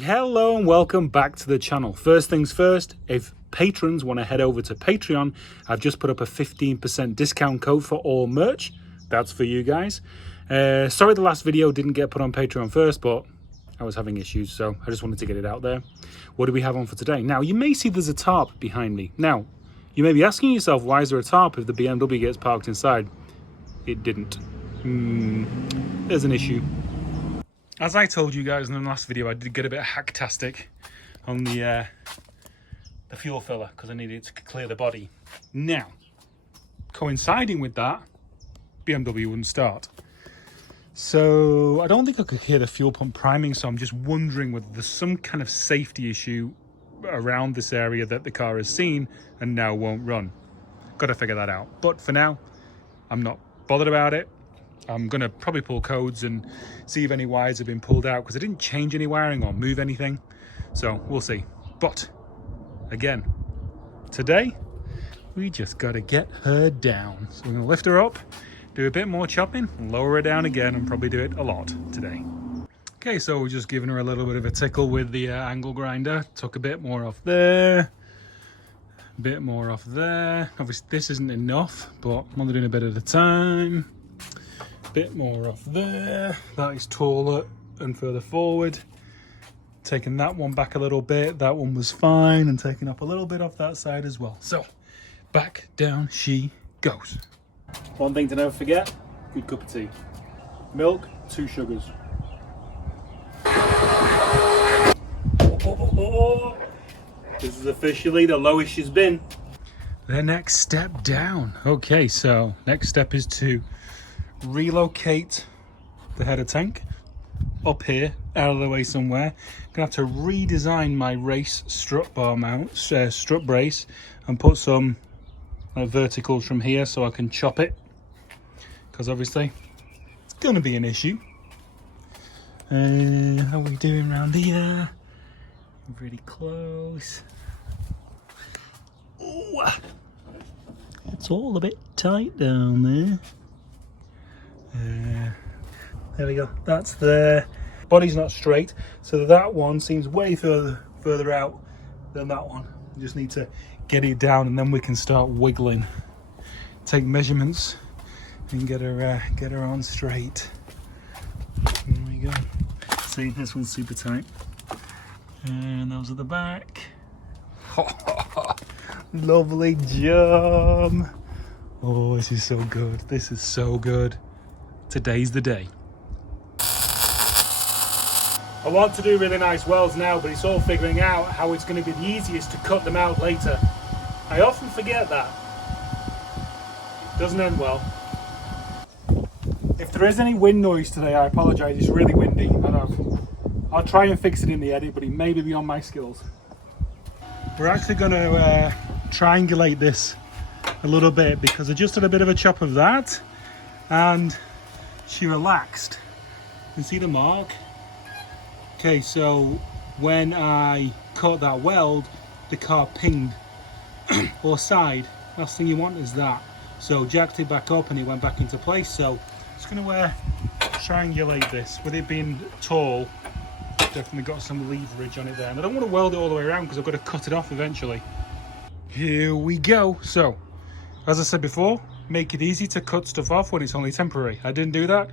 Hello and welcome back to the channel. First things first, if patrons want to head over to Patreon, I've just put up a 15% discount code for all merch. That's for you guys. Sorry the last video didn't get put on Patreon first, but I was having issues, so I just wanted to get it out there. What do we have on for today? Now, you may see there's a tarp behind me. Now, you may be asking yourself, why is there a tarp if the BMW gets parked inside? It didn't. There's an issue. As I told you guys in the last video, I did get a bit of Hacktastic on the fuel filler because I needed it to clear the body. Now, coinciding with that, BMW wouldn't start. So I don't think I could hear the fuel pump priming, so I'm just wondering whether there's some kind of safety issue around this area that the car has seen and now won't run. Got to figure that out. But for now, I'm not bothered about it. I'm going to probably pull codes and see if any wires have been pulled out because I didn't change any wiring or move anything. So we'll see. But again, today we just got to get her down. So we're going to lift her up, do a bit more chopping, lower her down again, and probably do it a lot today. Okay, so we're just giving her a little bit of a tickle with the angle grinder. Took a bit more off there, a bit more off there. Obviously this isn't enough, but I'm only doing a bit at a time. Bit more off there. That is taller and further forward. Taking that one back a little bit. That one was fine, and taking up a little bit off that side as well. So back down she goes. One thing to never forget, good cup of tea. Milk, 2 sugars. This is officially the lowest she's been. The next step down. Okay, so next step is to relocate the header tank up here, out of the way somewhere. Gonna have to redesign my race strut bar mount, strut brace, and put some verticals from here so I can chop it, because obviously it's gonna be an issue. How are we doing around here? Really close. Ooh, it's all a bit tight down there. There we go, that's there. Body's not straight, so that one seems way further out than that one. We just need to get it down and then we can start wiggling. Take measurements and get her on straight. There we go. See, this one's super tight. And those are the back. Lovely job. Oh, this is so good. This is so good. Today's the day. I want to do really nice welds now, but it's all figuring out how it's going to be the easiest to cut them out later. I often forget that. It doesn't end well. If there is any wind noise today, I apologise. It's really windy. I'll try and fix it in the edit, but it may be beyond my skills. We're actually going to triangulate this a little bit because I just did a bit of a chop of that and she relaxed. You can see the mark. Okay, so when I cut that weld, the car pinged or sighed. Last thing you want is that. So jacked it back up and it went back into place. So it's going to triangulate this. With it being tall, definitely got some leverage on it there. And I don't want to weld it all the way around because I've got to cut it off eventually. Here we go. So, as I said before, make it easy to cut stuff off when it's only temporary. I didn't do that.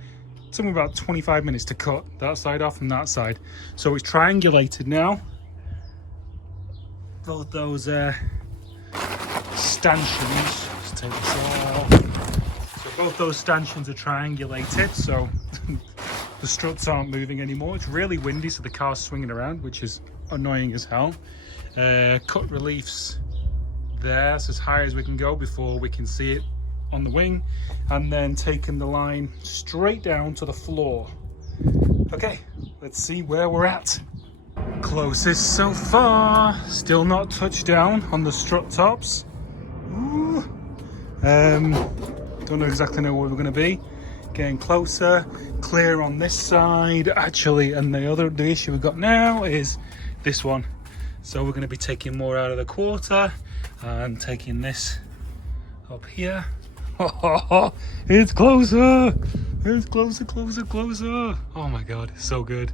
It took me about 25 minutes to cut that side off and that side. So it's triangulated now. Both those stanchions, let's take this off. So both those stanchions are triangulated, so the struts aren't moving anymore. It's really windy, so the car's swinging around, which is annoying as hell. Cut reliefs there, so as high as we can go before we can see it on the wing, and then taking the line straight down to the floor. Okay, let's see where we're at. Closest so far, still not touched down on the strut tops. Ooh. Don't exactly know where we're going to be. Getting closer, clear on this side actually, and the issue we've got now is this one. So we're going to be taking more out of the quarter and taking this up here. It's closer! It's closer, closer, closer! Oh my god, so good.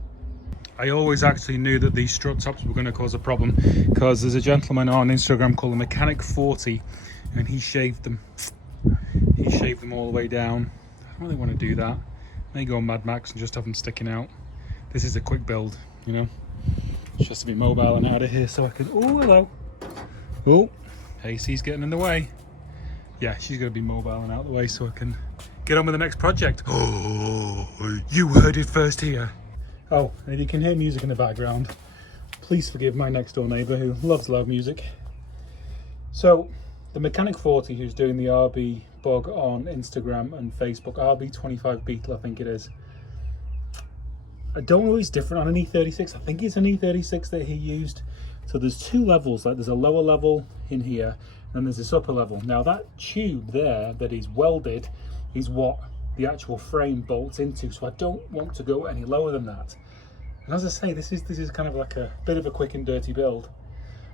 I always actually knew that these strut tops were going to cause a problem, because there's a gentleman on Instagram called the Mechanic40, and he shaved them. He shaved them all the way down. I don't really want to do that. May go on Mad Max and just have them sticking out. This is a quick build, you know. It's just to be mobile and out of here so I can... Oh, hello. Oh, AC's getting in the way. Yeah, she's going to be mobile and out of the way so I can get on with the next project. Oh, you heard it first here. Oh, and if you can hear music in the background, please forgive my next door neighbour who loves loud music. So, the Mechanic40 who's doing the RB bug on Instagram and Facebook, RB25 Beetle I think it is. I don't know he's different on an E36. I think it's an E36 that he used. So there's two levels, like there's a lower level in here, and there's this upper level. Now that tube there that he's welded is what the actual frame bolts into, so I don't want to go any lower than that. And as I say, this is kind of like a bit of a quick and dirty build.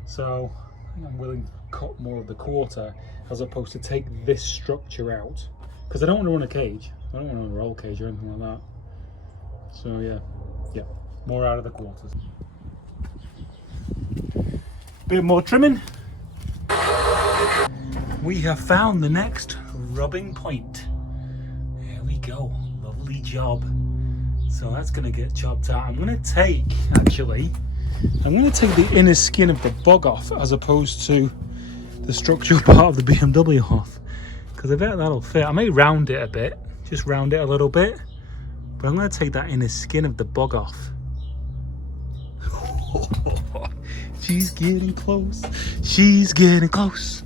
So I think I'm willing to cut more of the quarter as opposed to take this structure out, because I don't want to run a cage. I don't want to run a roll cage or anything like that. So yeah, more out of the quarters. Bit more trimming. We have found the next rubbing point. There we go, lovely job. So that's gonna get chopped out. I'm gonna take the inner skin of the bug off as opposed to the structural part of the BMW off, because I bet that'll fit. I may round it a bit, just round it a little bit, but I'm gonna take that inner skin of the bug off. She's getting close. She's getting close.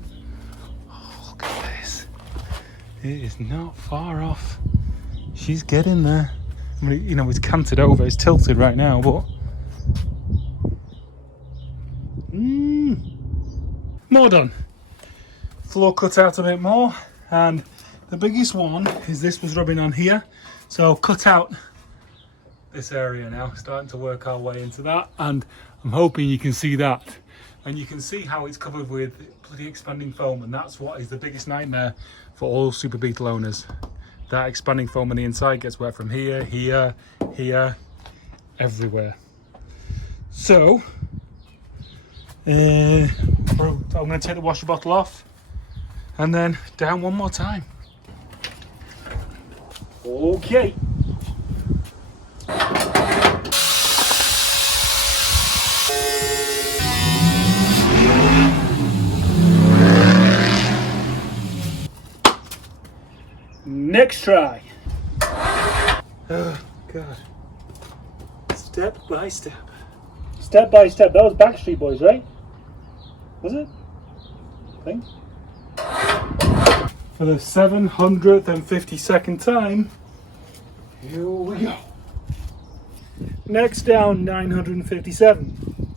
Oh, look at this. It is not far off. She's getting there. I mean, you know, it's canted over. It's tilted right now, but... More done. Floor cut out a bit more. And the biggest one is this was rubbing on here. So cut out this area now, starting to work our way into that, and I'm hoping you can see that, and you can see how it's covered with bloody expanding foam, and that's what is the biggest nightmare for all Super Beetle owners. That expanding foam on the inside gets wet from here, here, everywhere. So I'm going to take the washer bottle off and then down one more time. Okay. Next try. Oh God. Step by step. Step by step. That was Backstreet Boys, right? Was it? I think. For the 752nd time. Here we go. Next down, 957.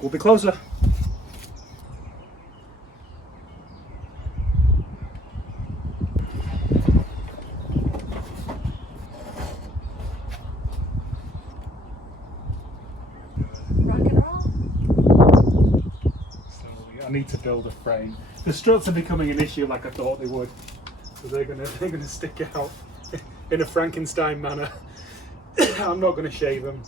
We'll be closer. I need to build a frame. The struts are becoming an issue like I thought they would. So they're gonna stick out in a Frankenstein manner. I'm not gonna shave them.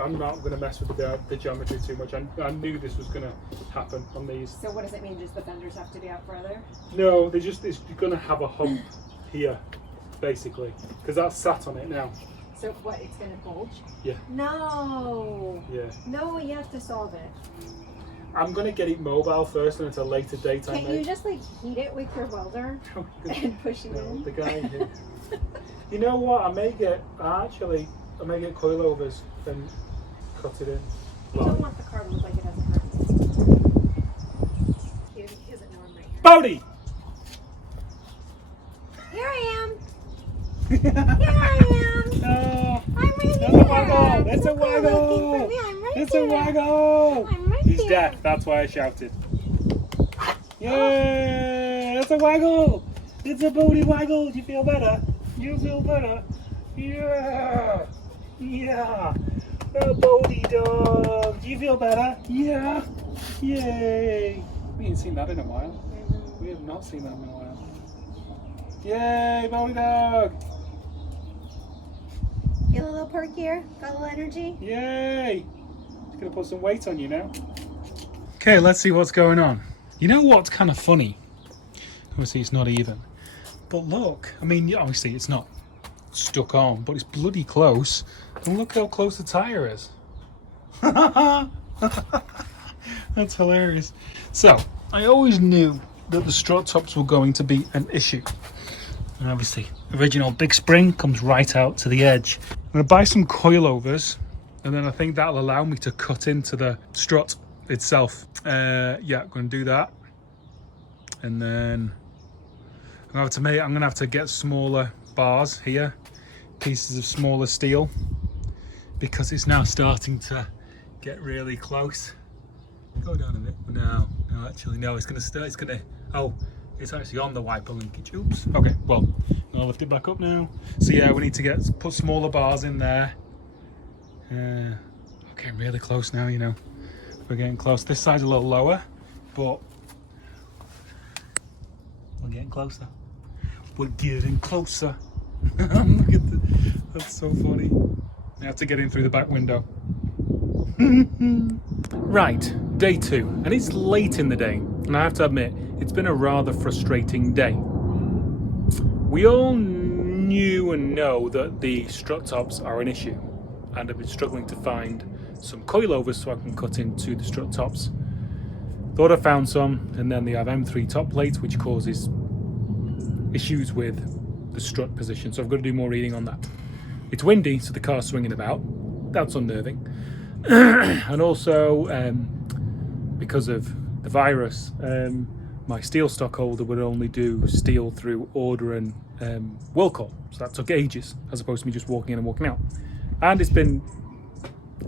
I'm not gonna mess with the geometry too much. I knew this was gonna happen on these. So what does it mean? Just the fenders have to be out further? No, it's gonna have a hump here, basically, because that's sat on it now. So what? It's gonna bulge? Yeah. No. Yeah. No, you have to solve it. I'm gonna get it mobile first, and at a later date I Can't you just like heat it with your welder and push it in? The guy here. You know what? I may get coilovers and cut it in. You don't want the car to look like it has a current. He doesn't know I'm right here. Bodie! Here I am. Here I am. No. I'm right here. That's a waggle. It's a waggle. I'm right It's here. a waggle. I'm right He's here. deaf. That's why I shouted. Yay! That's a waggle. It's a booty waggle. Do you feel better? You feel better? Yeah. Yeah. The booty dog. Do you feel better? Yeah. Yay. We ain't seen that in a while. We have not seen that in a while. Yay, booty dog. Feel a little perkier? Got a little energy? Yay! Just gonna put some weight on you now. Okay, let's see what's going on. You know what's kind of funny? Obviously it's not even. But look, I mean, obviously it's not stuck on, but it's bloody close. And look how close the tyre is. That's hilarious. So, I always knew that the strut tops were going to be an issue. And obviously, original big spring comes right out to the edge. I'm going to buy some coilovers, and then I think that'll allow me to cut into the strut itself. Yeah, I'm going to do that. And then I'm going to have to get smaller bars here, pieces of smaller steel, because it's now starting to get really close. Go down a bit. No, actually, no, it's going to start, oh, it's actually on the wiper linkage. Oops. Okay, well, I'll lift it back up now. So yeah, we need to put smaller bars in there. We're getting really close now, you know. We're getting close. This side's a little lower, but we're getting closer. We're getting closer. Look at that's so funny. I have to get in through the back window. Right, day 2, and it's late in the day, and I have to admit, it's been a rather frustrating day. We all knew and know that the strut tops are an issue, and I've been struggling to find some coilovers so I can cut into the strut tops. Thought I found some, and then they have M3 top plates, which causes issues with the strut position, so I've got to do more reading on that. It's windy, so the car's swinging about. That's unnerving. And also, because of the virus, my steel stock holder would only do steel through order and will call, so that took ages, as opposed to me just walking in and walking out. And it's been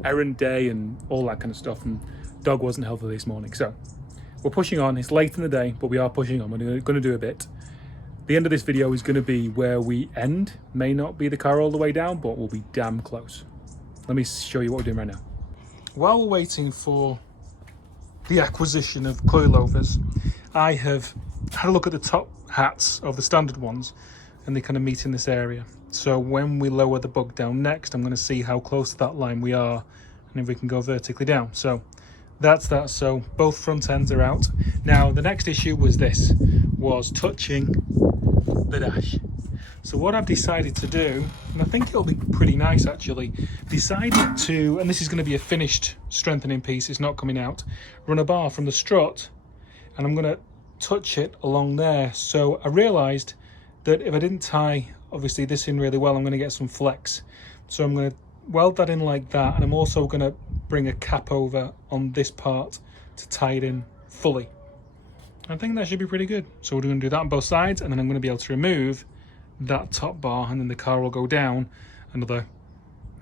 errand day and all that kind of stuff, and dog wasn't healthy this morning, so we're pushing on. It's late in the day, but we are pushing on. We're going to do a bit. The end of this video is going to be where we end. May not be the car all the way down, but we'll be damn close. Let me show you what we're doing right now. While we're waiting for the acquisition of coilovers, I have had a look at the top hats of the standard ones, and they kind of meet in this area. So when we lower the bug down next, I'm going to see how close to that line we are, and if we can go vertically down. So that's that. So both front ends are out. Now the next issue was touching the dash. So what I've decided to do, and I think it'll be pretty nice actually, decided to, and this is going to be a finished strengthening piece, it's not coming out, run a bar from the strut, and I'm going to touch it along there. So I realised that if I didn't tie, obviously, this in really well, I'm going to get some flex. So I'm going to weld that in like that, and I'm also going to bring a cap over on this part to tie it in fully. I think that should be pretty good. So we're going to do that on both sides, and then I'm going to be able to remove that top bar, and then the car will go down another,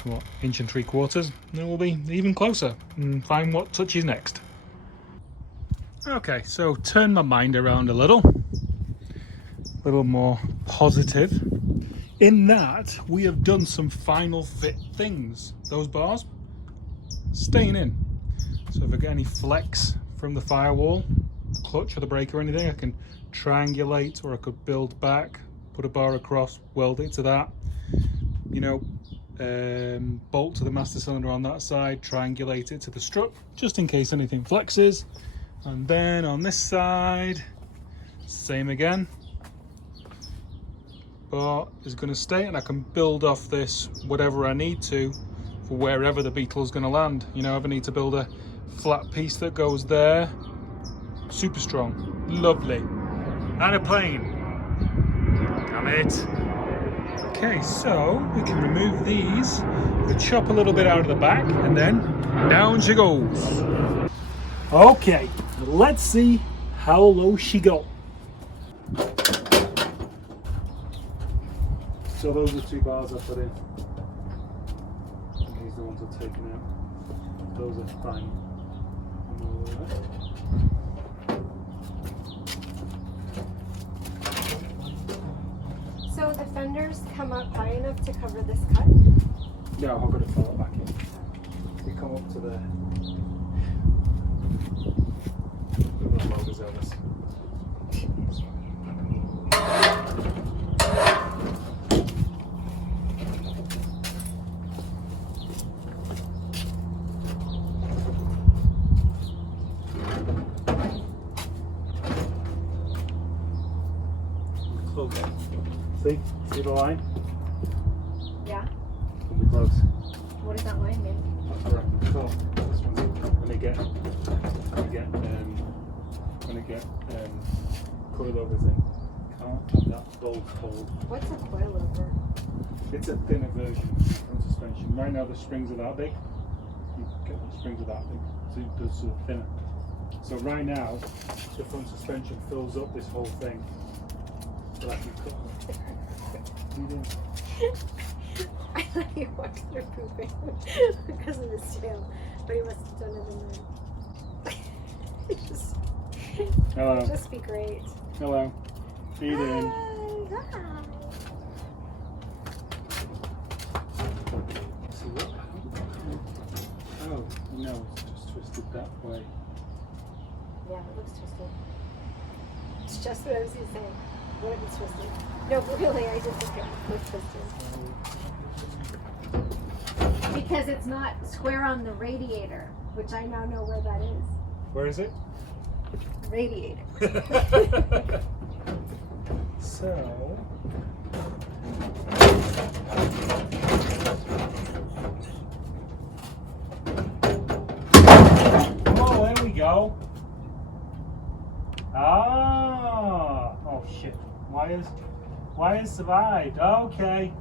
what, 1 3/4, and then we'll be even closer and find what touches next. Okay, so turn my mind around a little more positive, in that we have done some final fit things. Those bars staying in, so if I get any flex from the firewall, the clutch or the brake or anything, I can triangulate, or I could build back, put a bar across, weld it to that, you know, bolt to the master cylinder on that side, triangulate it to the strut, just in case anything flexes. And then on this side, same again. Bar is going to stay, and I can build off this whatever I need to for wherever the Beetle is going to land. You know, if I need to build a flat piece that goes there, super strong, lovely. And a plane. Damn it. Okay, so we can remove these. We chop a little bit out of the back, and then down she goes. Okay, let's see how low she goes. So those are the 2 bars I put in. These are the ones I've taken out. Those are fine. So the fenders come up high enough to cover this cut? No, I've got to fill it back in. They come up to the loaders of us. Okay. See the line? Yeah. It'll be close. What does that line mean? That's correct. So this one's gonna get coilovers in. Can't have that bolt hold. What's a coilover? It's a thinner version of the front suspension. Right now the springs are that big. You get the springs are that big, so it does sort of thinner. So right now the front suspension fills up this whole thing. So I can cut. What are you doing? I thought you walked through pooping because of his tail, but he must have done it in there. Hello. Just be great. Hello. How you doing? Hi. So what? Oh no, it's just twisted that way. Yeah, it looks twisted. It's just what I was going to say. What if it's twisted? No, but really, I just think it looks twisted. Because it's not square on the radiator, which I now know where that is. Where is it? Radiator. So. Oh, there we go. Ah. Oh shit. Wires survived. Okay.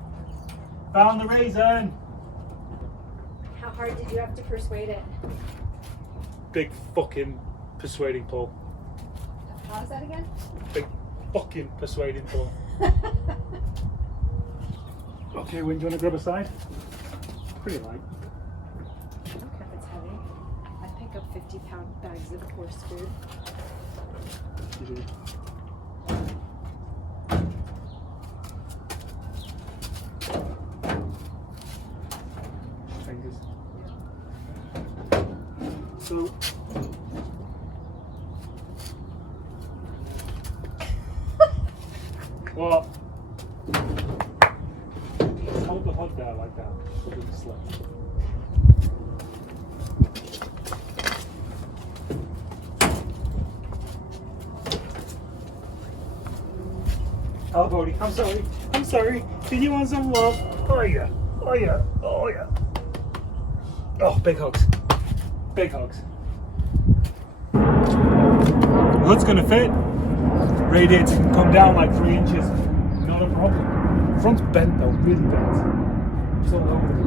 Found the reason. How hard did you have to persuade it? Big fucking persuading pull. How's that again? Big fucking persuading pull. Okay, when do you want to grab a side? Pretty light. I don't care if it's heavy. I pick up 50-pound bags of horse food. You do. Fingers. So. What? Hold the hood there like that. So it doesn't slip. Oh, Bodie, I'm sorry. I'm sorry. Did you want some love? Oh yeah. Oh yeah. Oh yeah. Oh, big hugs. Big hugs. The hood's gonna fit. Radiator can come down like 3 inches. Not a problem. Front's bent though, really bent. It's all over the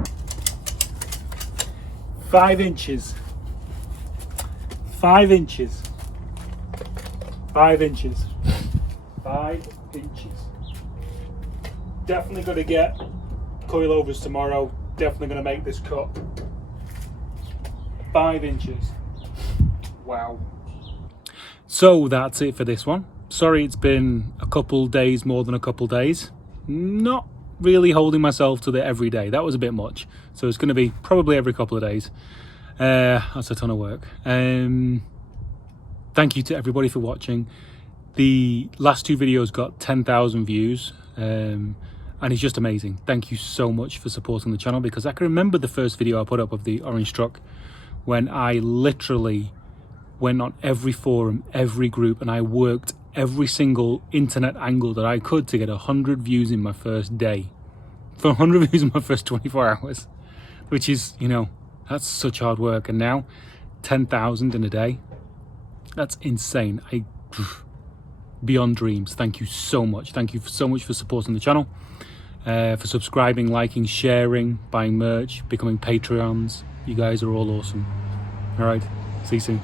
place. 5 inches. 5 inches. 5 inches. 5 inches. Definitely gonna get coilovers tomorrow. Definitely gonna make this cut. 5 inches. Wow. So that's it for this one. Sorry it's been a couple days, more than a couple days. Not really holding myself to the every day. That was a bit much. So it's going to be probably every couple of days. That's a ton of work. Thank you to everybody for watching. The last 2 videos got 10,000 views. And it's just amazing. Thank you so much for supporting the channel, because I can remember the first video I put up of the orange truck when I literally went on every forum, every group, and I worked every single internet angle that I could to get 100 views in my first day. For 100 views in my first 24 hours, which is, you know, that's such hard work. And now 10,000 in a day, that's insane. Beyond dreams. Thank you so much. Thank you so much for supporting the channel, for subscribing, liking, sharing, buying merch, becoming Patreons. You guys are all awesome. All right, see you soon.